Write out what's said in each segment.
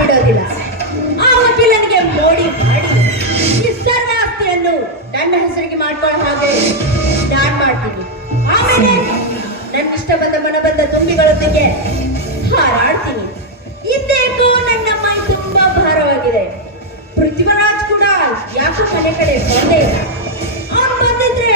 ಬಿಡೋದಿಲ್ಲ. ಆ ವಕೀಲನಿಗೆ ಮೋಡಿ ಮಾಡಿ ಈ ಸರ್ವ ಆಸ್ತಿಯನ್ನು ನನ್ನ ಹೆಸರಿಗೆ ಮಾಡ್ಕೊಳ್ಳೋ ಹಾಗೆ ನಾನು ಮಾಡ್ತೀನಿ. ಆಮೇಲೆ ನನ್ನ ಇಷ್ಟ ಬಂದ ಮನ ಬಂದ ತುಂಬಿಗಳೊಂದಿಗೆ ಹಾರಾಡ್ತೀನಿ. ಇದ್ದೇಕೋ ನನ್ನ ಮೈ ತುಂಬಾ ಭಾರವಾಗಿದೆ. ಪೃಥ್ವಿರಾಜ್ ಕೂಡ ಯಾಕೋ ಮನೆ ಕಡೆ ಬಂದೇ ಇಲ್ಲ. ಅವ್ನು ಬಂದಿದ್ರೆ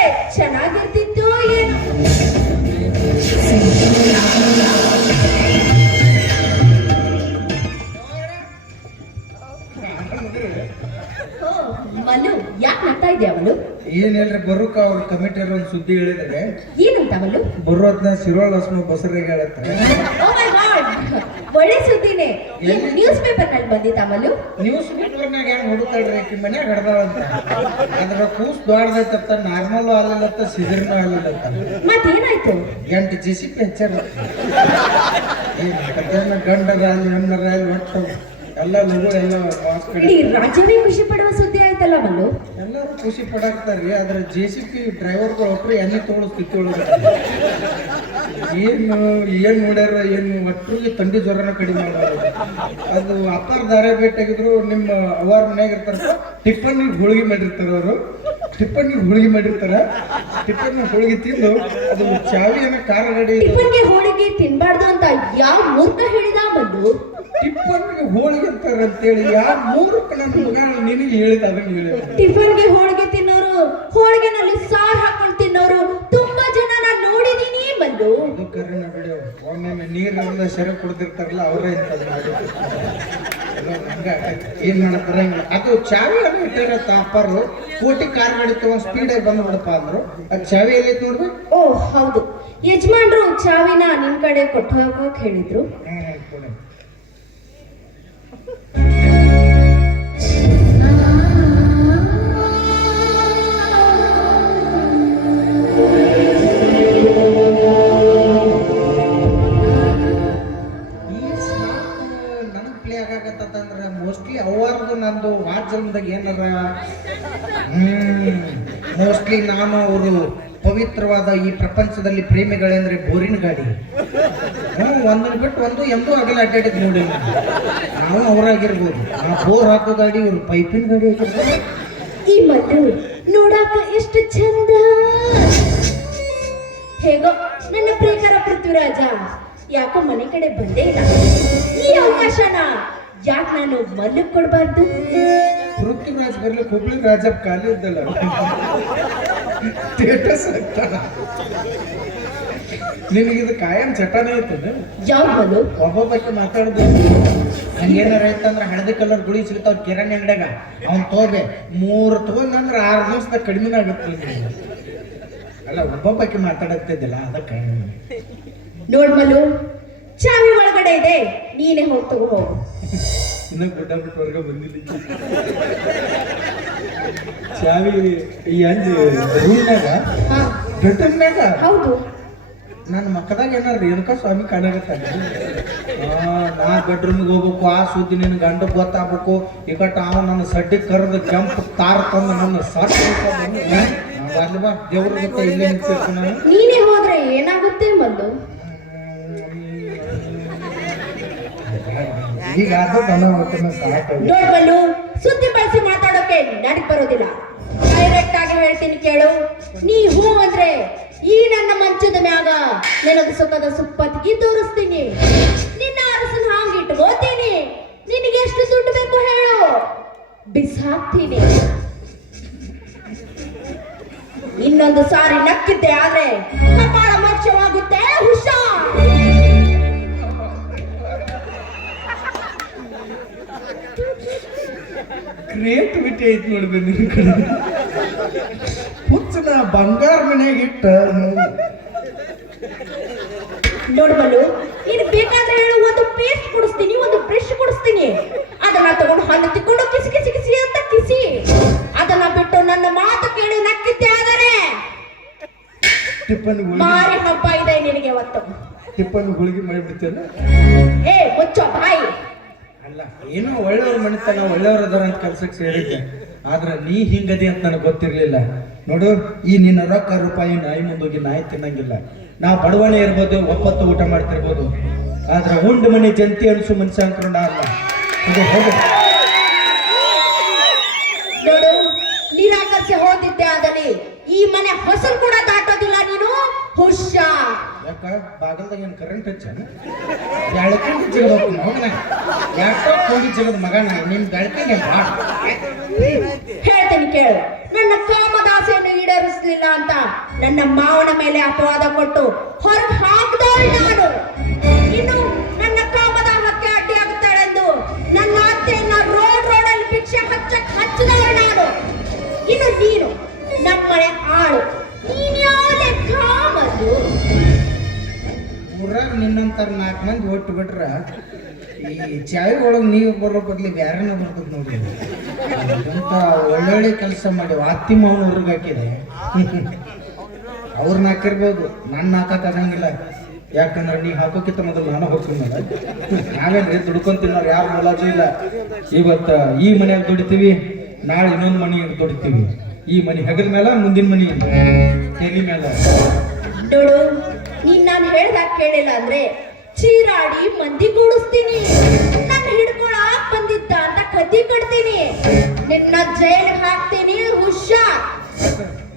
ಬರುಕ ಅವ್ರ ಕಮಿಟಿಯರ್ ಒಂದು ಸುದ್ದಿ ಹೇಳಿದ್ರೆ. ಏನಂತ ಅವಳು ಬರುವತ್ನ ಶಿರೋಳ್ ಹಸ್ನು ಬಸರಿಗೆ ಹೇಳತ್ತೆ. ಗಾಡ್ ಒಳ್ಳೆ ಸುದ್ದಿನೇ. ನ್ಯೂಸ್ ಪೇಪರ್ನಲ್ಲಿ ಬಂದಿತ್ತ ಮಲ್ಲು? ನ್ಯೂಸ್ ಪೇಪರ್ನಾಗ ಹೆಂಗ್ ಹುಡುಕಾಡ್ರಿ ಆಕಿ? ಮನ್ಯಾಗ ಹಡ್ದಾಳಂತ ಅದ್ರ ಕೂಸ್ ದೊಡ್ಡದೈತಪ್ಪ ನಾರ್ಮಲ್ ಆಗ್ಲಿಲ್ಲತ್ತ ಸಿಜರ್ನು ಆಗ್ಲಿಲ್ಲತ್ತ ಮತ್ತೇನಾಯ್ತು ಎಂಟು ಜಿ ಸಿ ಪಿ ಹೆಚ್ಚಾರ ಅಲ್ಲಿ ಹೆಣ್ಣರ ಒಟ್ಟು ಎಲ್ಲ ಲಗು ಎಲ್ಲ ರಾಜ್ಯವೇ ಖುಷಿ ಪಡುವ ಸುದ್ದಿ. ಆಯ್ತಲ್ಲ ಮಲ್ಲು? ಎಲ್ಲರೂ ಖುಷಿ ಪಡಾಕ್ತಾರ್ರಿ ಆದ್ರೆ ಜೆ ಸಿ ಪಿ ಡ್ರೈವರ್ಗಳು ಒಬ್ಬರು ಎಣ್ಣೆ ತಗೊಳ್ಳೋ ಸ್ಥಿತಿ ಒಳಗೆ. ಏನು ಏನು ನೋಡ್ಯಾರ ಏನು ಒಟ್ಟಿಗೆ ತಂಡಿ ಜ್ವರನ ಕಡಿಮೆ ಮಾಡೋದು ಅದು ಅಪ್ಪಾರ ದಾರ ಭೇಟಿಯಾಗಿದ್ರು ನಿಮ್ಮ ಅವಾರ ಮನ್ಯಾಗ ಇರ್ತಾರ ಟಿಪ್ಪಣ್ಣಿ ಹೋಳಿಗೆ ಮಾಡಿರ್ತಾರ ಅವರು. ಟಿಫನ್ ಹೋಳಿಗೆ ಮಾಡಿರ್ತಾರ. ಟಿಫನ್ ಹೋಳಿಗೆ ತಿಂದು ಅದು ಚಾವಿಯನ್ನ ಕಾರ ಗಾಡಿ ಟಿಫನ್ಗೆ ಹೋಳಿಗೆ ತಿನ್ಬಾರ್ದು ಅಂತ ಯಾವ ಮೂರ್ಖ ಹೇಳಿದ ಮಲ್ಲು? ಟಿಪ್ಪಣ್ಣಿಗೆ ಹೋಳಿಗೆ ಅಂತೇಳಿ ಯಾರು ಮೂರು ಮಗ ನಿನಗೆ ಹೇಳಿದ ಅದನ್ನ ಹೇಳಿದ ಟಿಫನ್ಗೆ ಹೋಳಿಗೆ ತಿನ್ನೋರು ಹೋಳಿಗೆನಲ್ಲಿ ಸಾರ್ ಹಾಕೊಂಡು ತಿನ್ನೋರು ತುಂಬಾ ಜನ ನಾನು ನೋಡಿದೀನಿ ಬಂದು. ಅದು ಕರೆನ ಬಿಡು. ಒಮ್ಮೊಮ್ಮೆ ನೀರಿನಿಂದ ಶರ ಕುಡ್ದಿರ್ತಾರಲ್ಲ ಅವರೇ ಇಂಥದ್ದು ಹಂಗ ಏನ್ ಮಾಡಕ್ ಬರಂಗಿಲ್ಲ ಅದು ಚಾವಿ ಅದು ಇಟ್ಟಿರತ್ತ ಅಪ್ಪಾರು ಕೋಟಿ ಕಾರ್ ಗಾಡಿ ತಗೊಂಡ್ ಸ್ಪೀಡಾಗಿ ಬಂದು ಬಿಡಪ್ಪ ಅಂದ್ರು. ಅದು ಚಾವಿ ಎಲ್ಲಿ ನೋಡ್ರಿ ಓ ಹೌದು. ಯಜಮಾನ್ರು ಚಾವಿನ ನಿಮ್ ಕಡೆ ಕೊಟ್ಟು ಹೋಗಕ್ ಹೇಳಿದ್ರು. ಹ್ಮ್. ಮೋಸ್ಟ್ಲಿ ನಾನು ಅವರು ಪವಿತ್ರವಾದ ಈ ಪ್ರಪಂಚದಲ್ಲಿ ಪ್ರೇಮಿಗಳೆಂದ್ರೆ ಬೋರಿನ ಗಾಡಿ. ಹ್ಞೂ ಒಂದನ್ನು ಬಿಟ್ಟು ಒಂದು ಎಂದೂ ಆಗಲ್ಲ ಅಡ್ಡಾಡಿದ್ ನೋಡಿ. ನಾವು ಅವರಾಗಿರ್ಬೋದು. ನಾವು ಬೋರ್ ಹಾಕೋ ಗಾಡಿ, ಇವ್ರು ಪೈಪಿನ ಗಾಡಿ ಆಗಿರ್ಬೋದು ಈ ಮಧ್ಯ ನೋಡಾಕ ಎಷ್ಟು ಚಂದ. ಹೇಗೋ, ನನ್ನ ಪ್ರಿಯಕರ ಪೃಥ್ವಿರಾಜ. ಯಾಕೋ ಮನೆ ಕಡೆ ಬಂದೇ ಇಲ್ಲ. ಈ ಅವಕಾಶನ ಯಾಕೆ ನಾನು ಮಲ್ಲಿಗೆ ಕೊಡ್ಬಾರ್ದು? ಪೃಥ್ವಿರಾಜ್ ಬರ್ಲಿಕ್ಕೆ ಹುಬ್ಳಿ ರಾಜಪ್ಪ ಖಾಲಿ ಇದ್ದಲ್ಲ. ಸ್ಟೇಟಸ್ ನಿನಗಿದು ಕಾಯಂ ಚಟನೇ ಐತದ ಯಾವ್ದು ಒಬ್ಬೊಬ್ಬಕ್ಕೆ ಮಾತಾಡುದು. ಹಂಗೇನಾರ ಅಂದ್ರೆ ಹಳದಿ ಕಲರ್ ಗುಳಿ ಸಿಗ್ತಾವ ಕಿರಾಣಿ ಅಂಗಡ್ಯಾಗ ಅವ್ನು ತೋಬೆ ಮೂರು ತಗೊಂಡ್ರ ಆರು ದಿವಸದಾಗ ಕಡಿಮೆ ಆಗುತ್ತೆ ಅಲ್ಲ ಒಬ್ಬೊಬ್ಬಕ್ಕೆ ಮಾತಾಡತ್ತಿದ್ದಿಲ್ಲ ಅದಕ್ಕೆ ನೋಡ್ಮಲು ಚಾವಿ ಒಳಗಡೆ ಇದೆ ನೀನೇ ಹೋಗಿ ತಗೋ ಹೋಗು. ಇನ್ನ ಗುಡ್ಡ ಬಂದಿಲ್ಲ. ಚಾವಿ ಈ ಅಂಜಿ ರೂಮ್ನಾಗ ಬೆಡ್ರೂಮ್ನಾಗ ಹೌದು. ನನ್ನ ಮಕ್ಕದಾಗ ಏನಾರ ರೇಣುಕಾ ಸ್ವಾಮಿ ಕಾಣಾಗತ್ತಾನೆ ನಾ ಬೆಡ್ರೂಮ್ಗೆ ಹೋಗ್ಬೇಕು ಆ ಸುದ್ದಿ ನಿನ್ನ ಗಂಡ ಗೊತ್ತಾಗ್ಬೇಕು. ಈ ಕಟ್ಟ ಅವ ನನ್ನ ಸಡ್ಡಿ ಕರೆದು ಕೆಂಪು ತಾರ ತಂದು ನನ್ನ ಸಾಕು ಅಲ್ಲಿ ಬಾ ದೇವ್ರ ಜೊತೆ ಇಲ್ಲೇ ನಿಂತಿರ್ತೀನಿ ನಾನು ಹೋದ್ರೆ ಏನಾಗುತ್ತೆ ಮಲ್ಲು? ಈಗ ಅದು ದನ ಹೊಟ್ಟೆನ ಸಾಕು ನೋಡ್ ಮಲ್ಲು ಸುದ್ದಿ ಬಳಸಿ ಮಾತಾಡೋಕೆ ನನಗ್ ಬರೋದಿಲ್ಲ. ಡೈರೆಕ್ಟ್ ಆಗಿ ಹೇಳ್ತೀನಿ ಕೇಳು. ನೀ ಹೂ ಅಂದ್ರೆ ಈ ನನ್ನ ಮಂಚದ ಮ್ಯಾಗ ನಿನಗ ಸುಖದ ಸುಪ್ಪತ್ತಿಗೆ ತೋರಿಸ್ತೀನಿ. ನಿನ್ನ ಅರಸನ ಹಾಂಗ್ ಇಟ್ಕೋತೀನಿ ನಿನಗೆ ಎಷ್ಟು ದುಡ್ಡು ಬೇಕು ಹೇಳು. ಬಿಸಾಕ್ತೀನಿ. ಇನ್ನೊಂದು ಸಾರಿ ನಕ್ಕಿದ್ದೆ ಆದ್ರೆ ಕಪಾಳ ಮೋಕ್ಷವಾಗುತ್ತೆ ಹುಷಾರ್. ಕ್ರಿಯೇಟಿವಿಟಿ ಐತಿ ನೋಡ್ಬೆ ನಿನ್ನ ಕಡೆ. ಹುಚ್ಚನ ಬಂಗಾರ ಮನೆಯಾಗ ಇಟ್ಟ. ನೋಡ್ಬಲು ನೀನು ಬೇಕಾದ್ರೆ ಹೇಳು ಒಂದು ಪೇಸ್ಟ್ ಕೊಡಿಸ್ತೀನಿ ಒಂದು ಬ್ರಷ್ ಕೊಡಿಸ್ತೀನಿ. ಅದನ್ನ ತಗೊಂಡು ಹಣ್ಣು ತಿಕ್ಕೊಂಡು ಕಿಸಿ ಕಿಸಿ ಕಿಸಿ ಅಂತ ಕಿಸಿ. ಅದನ್ನ ಬಿಟ್ಟು ನನ್ನ ಮಾತು ಕೇಳಿ ನಕ್ಕಿದ್ದೆ ಆದರೆ. ಟಿಪ್ಪನ್ ಮಾರಿ ಹಬ್ಬ ಇದೆ ನಿನಗೆ ಅವತ್ತು ಟಿಪ್ಪನ್ ಗುಳಿಗೆ ಮಾಡಿಬಿಡ್ತೇನೆ ಏ ಮುಚ್ಚೋ ಬಾಯಿ. ಅಲ್ಲ, ಏನೋ ಒಳ್ಳೆಯವ್ರ ಮನೆತನ ಒಳ್ಳೆಯವ್ರ ಅದಾರ ಅಂತ ಕೆಲ್ಸಕ್ಕೆ ಸೇರಿದ್ದೆ. ಆದ್ರೆ ನೀ ಹಿಂಗದಿ ಅಂತ ನನಗೆ ಗೊತ್ತಿರ್ಲಿಲ್ಲ. ನೋಡು, ಈ ನಿನ್ನ ರೊಕ್ಕ, ರೂಪಾಯಿ, ನಾಯಿ ಮುಂದೋಗಿ ನಾಯಿ ತಿನ್ನಂಗಿಲ್ಲ. ನಾ ಬಡವಣೆ ಇರ್ಬೋದು, ಒಪ್ಪತ್ತು ಊಟ ಮಾಡ್ತಿರ್ಬೋದು. ಆದ್ರೆ ಉಂಡು ಮನೆ ಜಂತಿ ಅನ್ಸು ಮನ್ಸ ಅನ್ಕೊಂಡ ಅಲ್ಲ. ಇದು ಹೋಗು. ನಿರಾಕರಿಸಿ ಹೋಗಿದ್ದೆ ಈ ಮನೆ ಹೊಸಲು ಕೂಡ ದಾಟೋದಿಲ್ಲ ನೀನು? ಹುಷಾರ್ ಯಾಕ? ಬಾಗಲ್ದಾಗ ಏನು ಕರೆಂಟ್ ಹಚ್ಚ? ಬೆಳಕಿಂದ ಜಿಗಬೇಕು ಮಗನ. ಯಾಕೋ ಕೂಲಿ ಜಿಗದ ಮಗನ? ನಿನ್ ಬೆಳಕಿಗೆ ಬಾಳ ಹೇಳ್ತೀನಿ ಕೇಳು. ನನ್ನ ಕಾಮದಾಸೆಯನ್ನು ಈಡೇರಿಸಲಿಲ್ಲ ಅಂತ ನನ್ನ ಮಾವನ ಮೇಲೆ ಅಪವಾದ ಕೊಟ್ಟು ಹೊರಗೆ ಹಾಕಿದವಳು ನಾನು. ಇನ್ನು ನನ್ನ ಕಾಮದಾಹಕ್ಕೆ ಅಡ್ಡಿಯಾಗುತ್ತಾಳೆಂದು ನನ್ನ ಅತ್ತೆಯನ್ನ ರೋಡ್ ರೋಡಲ್ಲಿ ಭಿಕ್ಷೆ ಹಚ್ಚಕ್ ಹಚ್ಚಿದವಳು ನಾನು. ಇನ್ನು ನೀನು ನಮ್ಮನೆ ಆಳು. ಊರಾಗ ನಿನ್ನಂತಾರ ನಾಲ್ಕು ಮಂದಿ ಒಟ್ಟು ಬಿಟ್ರೆ ಈ ಚಾವಿ ಒಳಗೆ ನೀವು ಬರೋ ಬದ್ಲಿ ಬ್ಯಾರನ ಬರ್ತದೆ ನೋಡಿ ಅಂತ ಒಳ್ಳೊಳ್ಳೆ ಕೆಲಸ ಮಾಡಿ ಅತ್ತಿ ಮಾವನ ಹುಡುಗ ಹಾಕಿದೆ. ಅವ್ರನ್ನ ಹಾಕಿರ್ಬೋದು ನನ್ನ ಹಾಕಕ್ ಆಗಂಗಿಲ್ಲ ಯಾಕಂದ್ರೆ ನೀ ಹಾಕೋಕ್ಕಿಂತ ಮೊದಲು ನಾನು ಹೋಗ್ತೀನಲ್ಲ ನಾವೇನ್ರಿ ದುಡ್ಕೊಂತೀನವ್ರು ಯಾರು ಮುಲಾಜು ಇಲ್ಲ. ಇವತ್ತ ಈ ಮನ್ಯಾಗ ದುಡಿತೀವಿ, ನಾಳೆ ಇನ್ನೊಂದು ಮನೆಯಾಗ ದುಡಿತೀವಿ. ಈ ಮನೆ ಹೆಗಲ ಮೇಲೆ ಮುಂದಿನ ಮನೆ ಮೇಲೆ ಕೇಳಿಲ್ಲ ಅಂದ್ರೆ ಚೀರಾಡಿ ಮಂದಿ ಕೂಡಿಸ್ತೀನಿ. ನಾನು ಹಿಡ್ಕೊಳಕ್ ಬಂದಿದ್ದ ಅಂತ ಕತಿ ಕಟ್ತೀನಿ. ನಿನ್ನ ಜೈಲ್ ಹಾಕ್ತೀನಿ, ಹುಷಾರ್.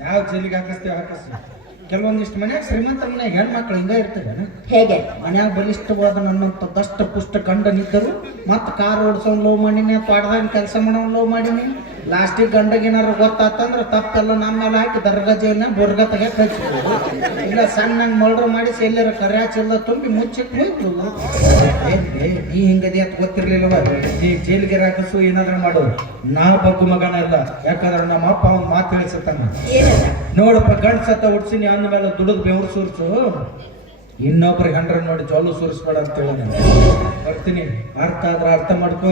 ಯಾವ ಜೈಲಿಗೆ ಹಾಕಿಸ್ತೀವಿ ಹಾಕಿಸ್ತೀವಿ ಕೆಲವೊಂದಿಷ್ಟು ಮನ್ಯಾಗ ಶ್ರೀಮಂತ ಮನ್ಯಾಗ ಹೆಣ್ಮಕ್ಳು ಹಿಂಗ ಇರ್ತಾರೆ ಹೇಗೆ? ಮನ್ಯಾಗ ಬಲಿಷ್ಠವಾದ ನನ್ನಂತ ದಷ್ಟ ಪುಷ್ಟ ಕಂಡ ನಿಂತರು ಮತ್ತೆ ಕಾರ್ ಓಡಿಸೋನ್ ಲೋ ಮಾಡಿನಿ ತೋಟದಾಗ ಕೆಲಸ ಮಾಡೋನ್ ಲೋ ಮಾಡೀನಿ ಲಾಸ್ಟಿಗೆ ಗಂಡಗೇನಾರು ಗೊತ್ತಾತಂದ್ರೆ ತಪ್ಪೆಲ್ಲ ನಮ್ಮ ಮೇಲೆ ಹಾಕಿ ದರ್ಗಜೆಯನ್ನ ಬುರ್ಗ ಹಚ್ಚಿದ್ರು ಇಲ್ಲ ಸಣ್ಣ ಮರ್ಡರ್ ಮಾಡಿಸಿ ಎಲ್ಲರ ಕರ್ಯಾಚೆಲ್ಲ ತುಂಬಿ ಮುಚ್ಚಿಟ್ಟು ಹೋಯ್ತು. ನೀ ಹಿಂಗದಿ ಅಂತ ಗೊತ್ತಿರ್ಲಿಲ್ಲವ. ನೀ ಜೈಲಿಗೆ ಹಾಕಿಸು ಏನಾದ್ರೂ ಮಾಡು. ನಾ ಬಗ್ಗು ಮಗನ ಇಲ್ಲ ಯಾಕಂದ್ರೆ ನಮ್ಮ ಅಪ್ಪ ಅವ್ನ ಮಾತು ಹೇಳಿಸತ್ತಾನ. ಏನಲ್ಲ ನೋಡಪ್ಪ ಗಂಡ ಸತ್ತ ಹುಡ್ಸಿನಿ ಅಂದ ಮೇಲೆ ದುಡಿದು ಬೆವ್ರು ಸುರ್ಸು ಇನ್ನೊಬ್ರ ಗಂಡ್ರ ನೋಡಿ ಜೋಲು ಸುರಿಸ್ಬೇಡ ಅಂತ ಹೇಳಿ ಬರ್ತೀನಿ. ಅರ್ಥ ಆದ್ರೆ ಅರ್ಥ ಮಾಡ್ಕೋ.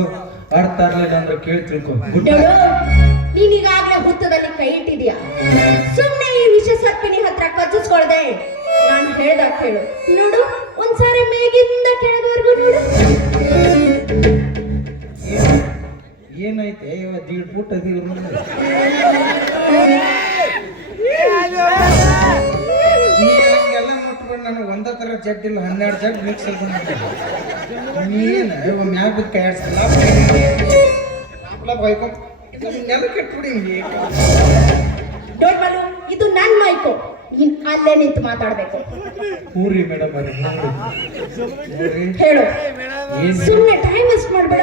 ಅರ್ಥ ಆಗ್ಲಿಲ್ಲ ಅಂದ್ರೆ ಕೇಳಿ ತಿಳ್ಕೊ. ನೀನೀಗಾಗ್ಲೇ ಹುತ್ತದಲ್ಲಿ ಕೈ ಇಟ್ಟಿದ್ಯಾ? ಸುಮ್ನೆ ಈ ವಿಷ ಸರ್ಪಿನಿ ಹತ್ರ ಕಚ್ಚಿಸ್ಕೊಳ್ದೆ. ನಾನು ಹೇಳ್ದಾಗ ಕೇಳು. ನೋಡು ಒಂದ್ಸಾರಿ ಮೇಗಿಂದ ಕೆಳಗವರೆಗೂ ನೋಡು. ಏನೈತೆ? ಇವ ದೀಡ್ ಫುಟ್ ಅದಿ ಜಡ್ ಇಲ್ಲ ಹನ್ನೆರಡು ಜಡ್ ಮಿಕ್ಸ್ ನೀನ ಮ್ಯಾಗ ಬಿದ್ದು ಬೈಕೊ. ನೆಲ ಕೆಟ್ಬಿಡಿ ಹಿಂಗೆ. ಬಲು ಇದು ನನ್ ಮೈಕು. ನೀನ್ ಅಲ್ಲೇ ನಿಂತು ಮಾತಾಡ್ಬೇಕು. ಊರಿ ಮೇಡಮ್ ಹೇಳು. ಸುಮ್ಮನೆ ಟೈಮ್ ವೇಸ್ಟ್ ಮಾಡ್ಬೇಡ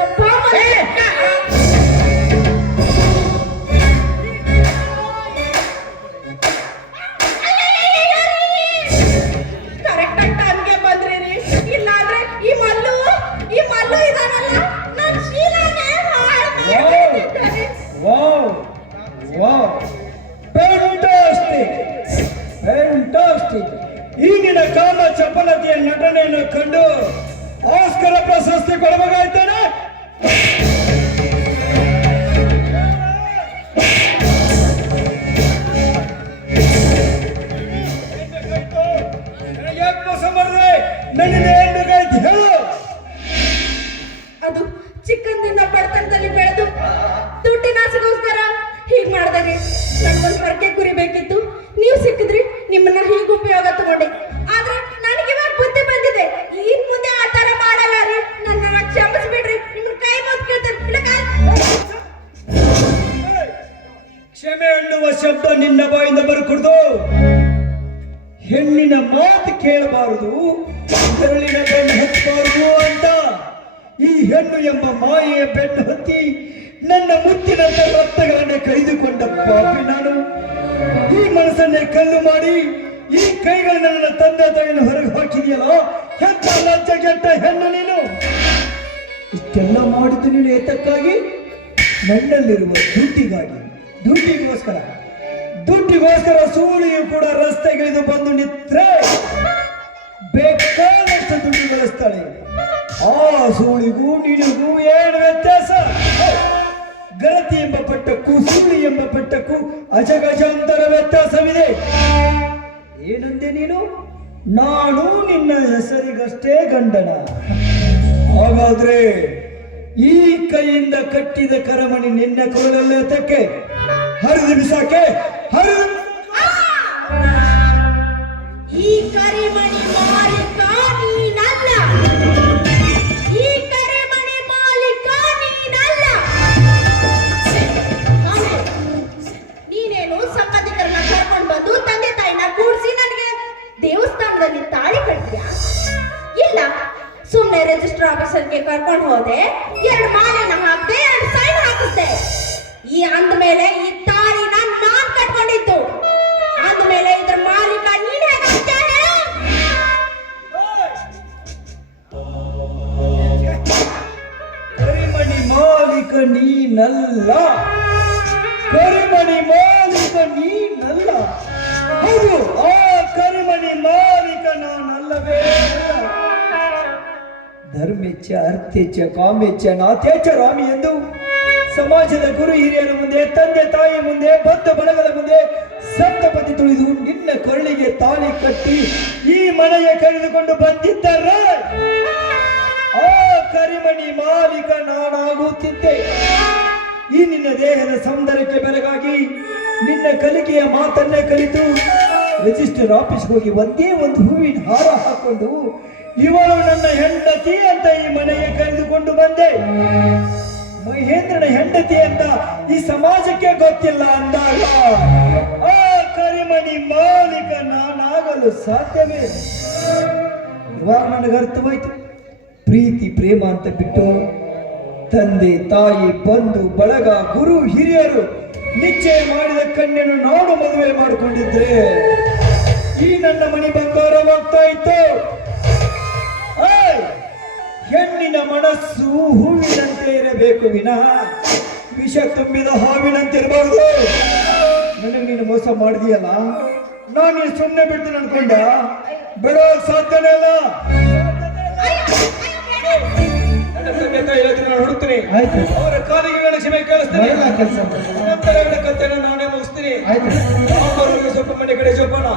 ಕಾಮ ಚಪಲತೆಯ ನಟನೆಯನ್ನು ಕಂಡು ಆಸ್ಕರ ಪ್ರಶಸ್ತಿ ಕೊಡಬೇಕಾಯ್ತಾನೆ? ಅದು ಚಿಕ್ಕಂದಿನ ಬಡತನದಲ್ಲಿ ಬೆಳೆದು ದುಡ್ಡಿನ ಆಸೆಗೋಸ್ಕರ ಹೀಗೆ ಮಾಡ್ದೇನೆ ನನ್ಗೊಂದು ಹೊರಕೆ ಕುರಿ ಬೇಕಿತ್ತು ನೀವು ಸಿಕ್ಕಿದ್ರಿ, ನಿಮ್ಮನ್ನ ಹೀಗೆ ಉಪಯೋಗ ತಗೊಂಡೆ. ಎನ್ನುವ ಶಬ್ದ ನಿನ್ನ ಬಾಯಿಂದ ಬರಕೂಡ್ದು? ಹೆಣ್ಣಿನ ಮಾತು ಕೇಳಬಾರದು, ಬೆರಳಿನ ಬೆನ್ನು ಹತ್ತಬಾರದು ಅಂತ. ಈ ಹೆಣ್ಣು ಎಂಬ ಮಾಯೆಯ ಬೆನ್ನು ಹತ್ತಿ ನನ್ನ ಮುತ್ತಿನಂತ ರಕ್ತಗಳನ್ನೇ ಕೈದುಕೊಂಡ ಪಾಪಿ ನಾನು. ಈ ಮನಸ್ಸನ್ನೇ ಕಲ್ಲು ಮಾಡಿ, ಈ ಕೈಗಳನ್ನ ನನ್ನ ತಂದೆ ತಾಯಿನ ಹೊರಗೆ ಹಾಕಿದೆಯಲ್ಲ ಹೆತ್ತ ಲಜ್ಜ ಕೆಟ್ಟ ಹೆಣ್ಣು ನೀನು? ಇಷ್ಟೆಲ್ಲ ಮಾಡಿದ್ದು ನೀನು ಏತಕ್ಕಾಗಿ? ನನ್ನಲ್ಲಿರುವ ದುಡ್ಡಿಗಾಗಿ ದುಡ್ಡಿಗೋಸ್ಕರ. ದುಡ್ಡಿಗೋಸ್ಕರ ಸೂಳಿಯು ಕೂಡ ರಸ್ತೆಗಿಳಿದು ಬಂದು ನಿಂತ್ರೆ. ಬೇಕಾದಷ್ಟು ದುಡ್ಡು ಗಳಿಸ್ತಾಳೆ. ಆ ಸೂಳಿಗೂ ನಿಡಿಗೂ ಏನು ವ್ಯತ್ಯಾಸ? ಗರತಿ ಎಂಬ ಪಟ್ಟಕ್ಕೂ ಸೂಳಿ ಎಂಬ ಪಟ್ಟಕ್ಕೂ ಅಜಗಜಾಂತರ ವ್ಯತ್ಯಾಸವಿದೆ. ಏನಂದೆ ನೀನು? ನಾನು ನಿನ್ನ ಹೆಸರಿಗಷ್ಟೇ ಗಂಡನ. ಹಾಗಾದ್ರೆ ಈ ಕೈಯಿಂದ ಕಟ್ಟಿದ ಕರಮಣಿ ನಿನ್ನ ಕೊರಳಲ್ಲೇ ತಕ್ಕೆ ಹರಿ ಬಿಸಾಕೆ ಹರಿದು ಈ ಕರಿಮಣಿ ಮಾಲೀಕ ನೀನಲ್ಲ ಈ ಕರಿಮಣಿ ಮಾಲೀಕ ನೀನಲ್ಲ ನೀನೇನು ಸಂಬಂಧಿಕರನ್ನ ಕರ್ಕೊಂಡು ಬಂದು ತಂದೆ ತಾಯಿನ ಕೂರ್ಸಿ ನನಗೆ ದೇವಸ್ಥಾನದಲ್ಲಿ ತಾಳಿ ಕಟ್ತೀಯಾ? ಇಲ್ಲ ಸುಮ್ಮನೆ ರಿಜಿಸ್ಟರ್ ಆಫೀಸರ್ಗೆ ಕರ್ಕೊಂಡು ಹೋದೆ. ಎರಡು ಮಾಲೆನ ಹಾಕಿದೆ, ಎರಡು ಸೈನ್ ಹಾಕಿಸ್ದೆ ಈ ಅಂದ ಮೇಲೆ ನೀನಲ್ಲ. ಕರಿಮಣಿ ಮಾಲೀಕ ನೀನಲ್ಲ. ಹೌದು, ಆ ಕರಿಮಣಿ ಮಾಲೀಕ ನಾನಲ್ಲವೇ. ಅಲ್ಲ. ಧರ್ಮೆಚ್ಚ, ಅರ್ಥೆಚ್ಚ, ಕಾಮೆಚ್ಚ ನಾಥೇಚ್ಛ ರಾಮಿ ಎಂದು ಸಮಾಜದ ಗುರು ಹಿರಿಯರ ಮುಂದೆ, ತಂದೆ ತಾಯಿ ಮುಂದೆ ಬದ್ಧ ಬಳಗದ ಮುಂದೆ ಸಪ್ತಪತಿ ತುಳಿದು ನಿನ್ನ ಕರುಳಿಗೆ ತಾಳಿ ಕಟ್ಟಿ ಈ ಮನೆಗೆ ಕರೆದುಕೊಂಡು ಬಂದಿದ್ದಾರೆ. ಆ ಕರಿಮಣಿ ಮಾಲೀಕ ನಾನಾಗುತ್ತಿದ್ದೆ. ಈ ನಿನ್ನ ದೇಹದ ಸೌಂದರ್ಯಕ್ಕೆ ಬೆರಗಾಗಿ ನಿನ್ನ ಕಲಿಕೆಯ ಮಾತನ್ನೇ ಕಲಿತು ರಿಜಿಸ್ಟರ್ ಆಫೀಸ್ಗೆ ಹೋಗಿ ಒಂದೇ ಒಂದು ಹೂವಿನ ಹಾರ ಹಾಕೊಂಡು, ಇವಳು ನನ್ನ ಹೆಂಡತಿ ಅಂತ ಈ ಮನೆಗೆ ಕರೆದುಕೊಂಡು ಬಂದೆ. ಮಹೇಂದ್ರನ ಹೆಂಡತಿ ಅಂತ ಈ ಸಮಾಜಕ್ಕೆ ಗೊತ್ತಿಲ್ಲ ಅಂದಾಗ, ಆ ಕರಿಮಣಿ ಮಾಲೀಕ ನಾನಾಗಲು ಸಾಧ್ಯವೇ? ಇವಾಗ ನನಗೆ ಅರ್ಥವಾಯ್ತು. ಪ್ರೀತಿ, ಪ್ರೇಮ ಅಂತ ಬಿಟ್ಟು ತಂದೆ ತಾಯಿ ಬಂಧು ಬಳಗ ಗುರು ಹಿರಿಯರು ನಿಶ್ಚಯ ಮಾಡಿದ ಕಣ್ಣನ್ನು ನಾನು ಮದುವೆ ಮಾಡಿಕೊಂಡಿದ್ರೆ ಈ ನನ್ನ ಮನೆ ಬಂಗಾರವಾಗ್ತಾ ಇತ್ತು. ಹೆಣ್ಣಿನ ಮನಸ್ಸು ಹೂವಿನಂತೆ ಇರಬೇಕು ವಿನಃ. ವಿಷ ತುಂಬಿದ ಹಾವಿನಂತೆ ಇರಬಾರ್ದು. ನನಗೆ ನೀನು ಮೋಸ ಮಾಡಿದೀಯಲ್ಲ? ನಾನು ಸುಮ್ಮನೆ ಬಿಡ್ತೀನಿ ಅನ್ಕೊಂಡ ಬಿಡೋ ಸಾಧ್ಯನೇ ತಾಯಿ ಆಯ್ತು. ಅವರ ಕಾಲಿಗೆ ವೇಳೆ ಕ್ಷಮೆ ಕೇಳಿಸ್ತೀನಿ. ನಂತರ ಕಥೆಯನ್ನು ನಾನೇ ಮುಗಿಸ್ತೀನಿ. ಸ್ವಲ್ಪ ಮನೆ ಕಡೆ ಜೋಪಾನ